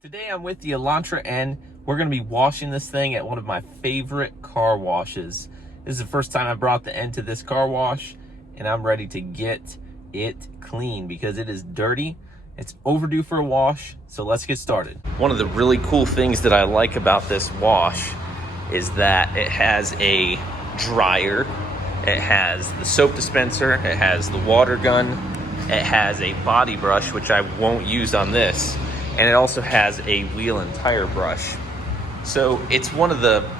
Today I'm with the Elantra and we're going to be washing this thing at one of my favorite car washes. This is the first time I brought the end to this car wash and I'm ready to get it clean because it is dirty. It's overdue for a wash, so let's get started. One of the really cool things that I like about this wash is that it has a dryer, it has the soap dispenser, it has the water gun, it has a body brush, which I won't use on this. And it also has a wheel and tire brush. So it's one of the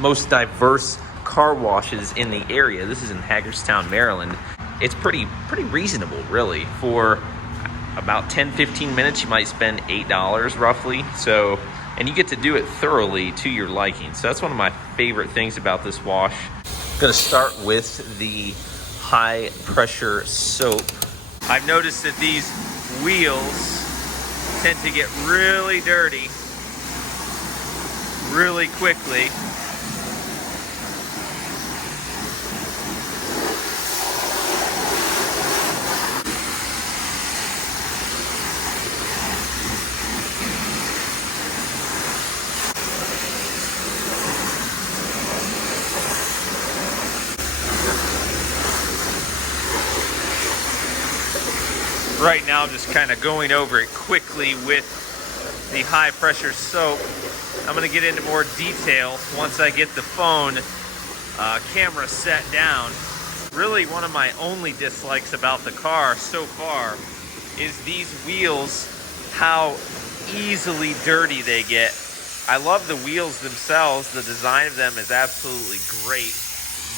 most diverse car washes in the area. This is in Hagerstown, Maryland. It's pretty reasonable, really. For about 10-15 minutes, you might spend $8 roughly. So, and you get to do it thoroughly to your liking. So that's one of my favorite things about this wash. I'm gonna start with the high pressure soap. I've noticed that these wheels tend to get really dirty really quickly. Right now I'm just kind of going over it quickly with the high pressure soap. I'm going to get into more detail once I get the phone camera set down. Really, one of my only dislikes about the car so far is these wheels, how easily dirty they get. I love the wheels themselves. The design of them is absolutely great,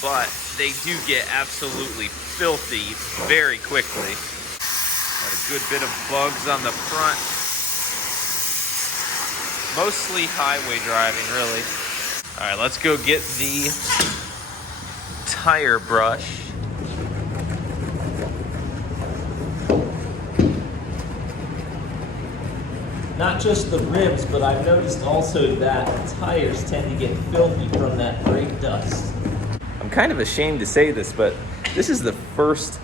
but they do get absolutely filthy very quickly. Got a good bit of bugs on the front. Mostly highway driving, really. All right, let's go get the tire brush. Not just the rims, but I've noticed also that the tires tend to get filthy from that brake dust. I'm kind of ashamed to say this, but this is the first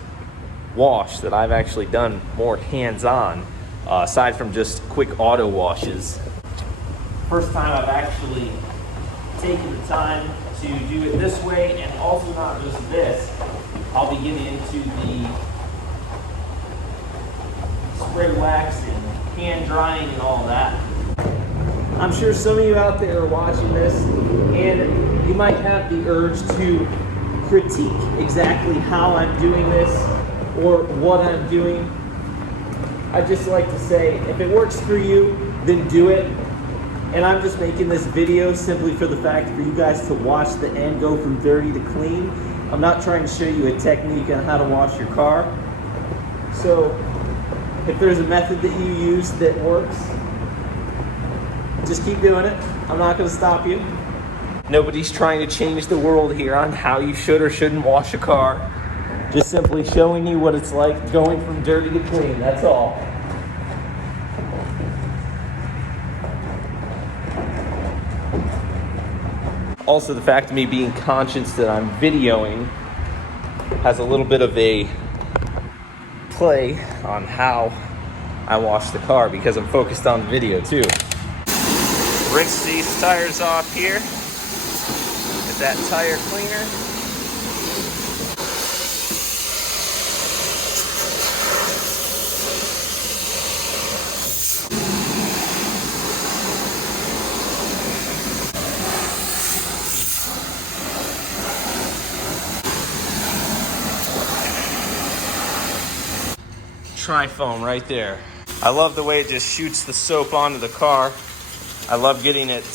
wash that I've actually done more hands-on, aside from just quick auto washes. First time I've actually taken the time to do it this way, and also not just this. I'll be getting into the spray wax and hand drying and all that. I'm sure some of you out there are watching this and you might have the urge to critique exactly how I'm doing this or what I'm doing. I'd just like to say, if it works for you, then do it. And I'm just making this video simply for the fact for you guys to watch the end go from dirty to clean. I'm not trying to show you a technique on how to wash your car. So if there's a method that you use that works, just keep doing it. I'm not going to stop you. Nobody's trying to change the world here on how you should or shouldn't wash a car. Just simply showing you what it's like going from dirty to clean, that's all. Also, the fact of me being conscious that I'm videoing has a little bit of a play on how I wash the car because I'm focused on the video too. Rinse these tires off here. Get that tire cleaner. Tri-foam right there. I love the way it just shoots the soap onto the car. I love getting it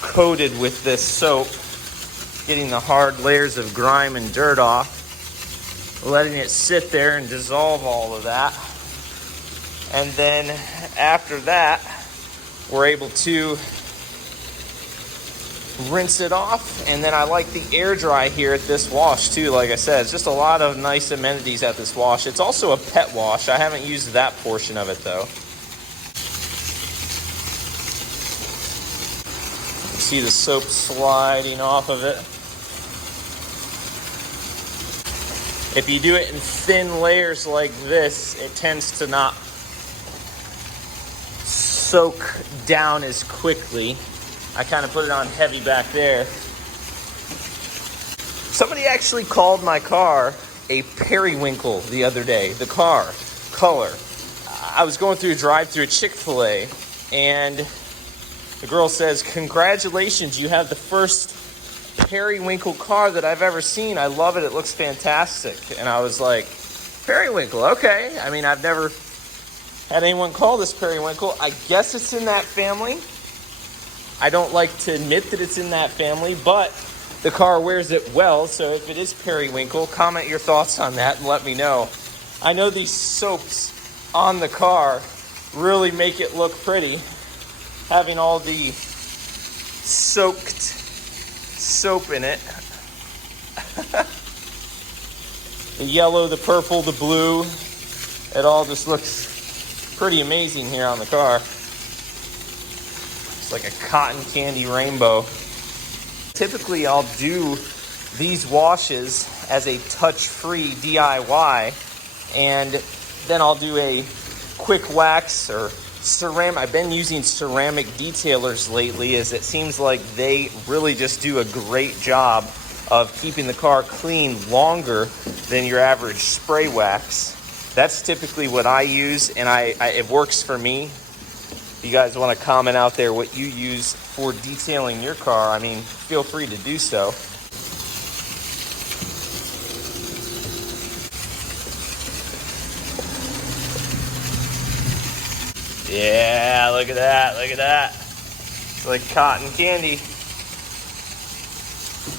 coated with this soap, getting the hard layers of grime and dirt off, letting it sit there and dissolve all of that. And then after that, we're able to rinse it off. And then I like the air dry here at this wash too. Like I said, it's just a lot of nice amenities at this wash. It's also a pet wash. I haven't used that portion of it though. See the soap sliding off of it. If you do it in thin layers like this, it tends to not soak down as quickly. I kind of put it on heavy back there. Somebody actually called my car a periwinkle the other day. The car color. I was going through a drive-through at Chick-fil-A, and the girl says, "Congratulations, you have the first periwinkle car that I've ever seen. I love it. It looks fantastic." And I was like, periwinkle, okay. I mean, I've never had anyone call this periwinkle. I guess it's in that family. I don't like to admit that it's in that family, but the car wears it well. So if it is periwinkle, comment your thoughts on that and let me know. I know these soaps on the car really make it look pretty, having all the soaked soap in it. The yellow, the purple, the blue, it all just looks pretty amazing here on the car. It's like a cotton candy rainbow. Typically I'll do these washes as a touch-free DIY, and then I'll do a quick wax or ceramic. I've been using ceramic detailers lately, as it seems like they really just do a great job of keeping the car clean longer than your average spray wax. That's typically what I use, and it works for me. If you guys want to comment out there what you use for detailing your car, I mean, feel free to do so. Yeah, look at that, look at that. It's like cotton candy.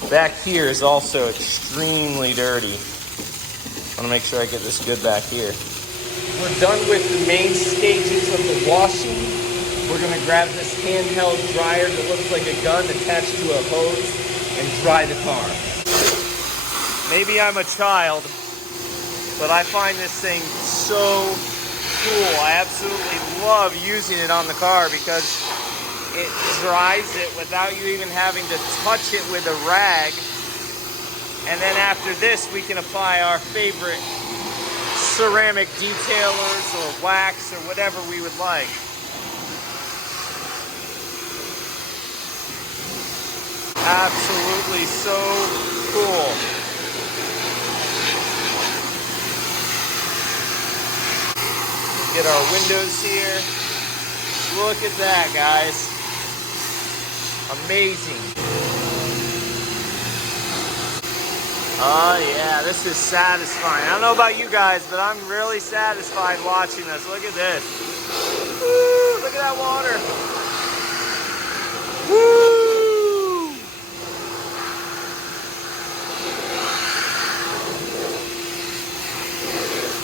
Back here is also extremely dirty. I want to make sure I get this good back here. We're done with the main stages of the washing. We're going to grab this handheld dryer that looks like a gun attached to a hose and dry the car. Maybe I'm a child, but I find this thing so cool. I absolutely love using it on the car because it dries it without you even having to touch it with a rag. And then after this, we can apply our favorite ceramic detailers or wax or whatever we would like. Absolutely so cool. Get our windows here. Look at that, guys. Amazing. Oh yeah, this is satisfying. I don't know about you guys, but I'm really satisfied watching this. Look at this. Woo, look at that water. Woo!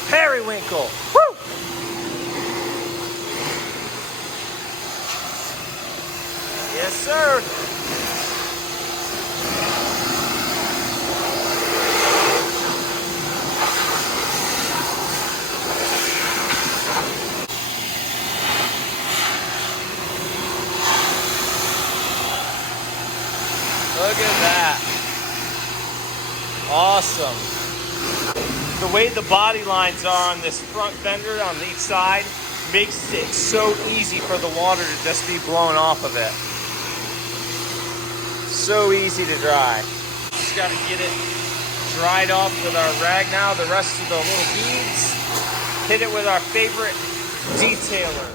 Periwinkle. Woo! Yes, sir. Look at that. Awesome. The way the body lines are on this front fender on each side makes it so easy for the water to just be blown off of it. So easy to dry. Just got to get it dried off with our rag now. The rest of the little beads, hit it with our favorite detailer.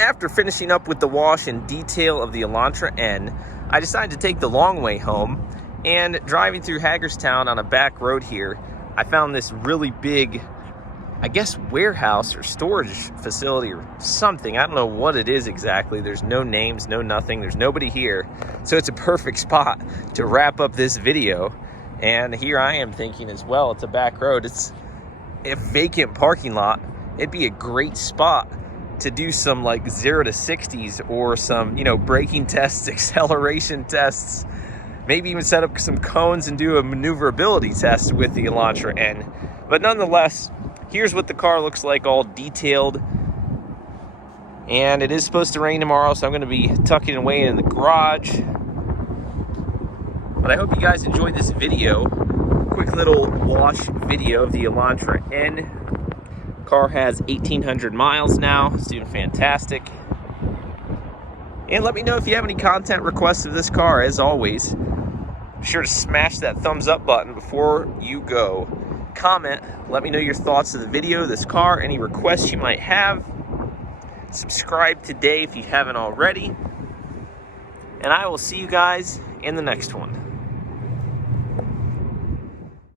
After finishing up with the wash and detail of the Elantra N, I decided to take the long way home, and driving through Hagerstown on a back road here, I found this really big, I guess, warehouse or storage facility or something. I don't know what it is exactly. There's no names, no nothing. There's nobody here. So it's a perfect spot to wrap up this video. And here I am thinking as well, it's a back road. It's a vacant parking lot. It'd be a great spot to do some like 0 to 60s or some, you know, braking tests, acceleration tests, maybe even set up some cones and do a maneuverability test with the Elantra N. But nonetheless, here's what the car looks like all detailed. And it is supposed to rain tomorrow, so I'm going to be tucking away in the garage. But I hope you guys enjoyed this video. Quick little wash video of the Elantra N. Car has 1,800 miles now. It's doing fantastic. And let me know if you have any content requests of this car. As always, be sure to smash that thumbs up button before you go. Comment, let me know your thoughts of the video, this car, any requests you might have. Subscribe today if you haven't already. And I will see you guys in the next one.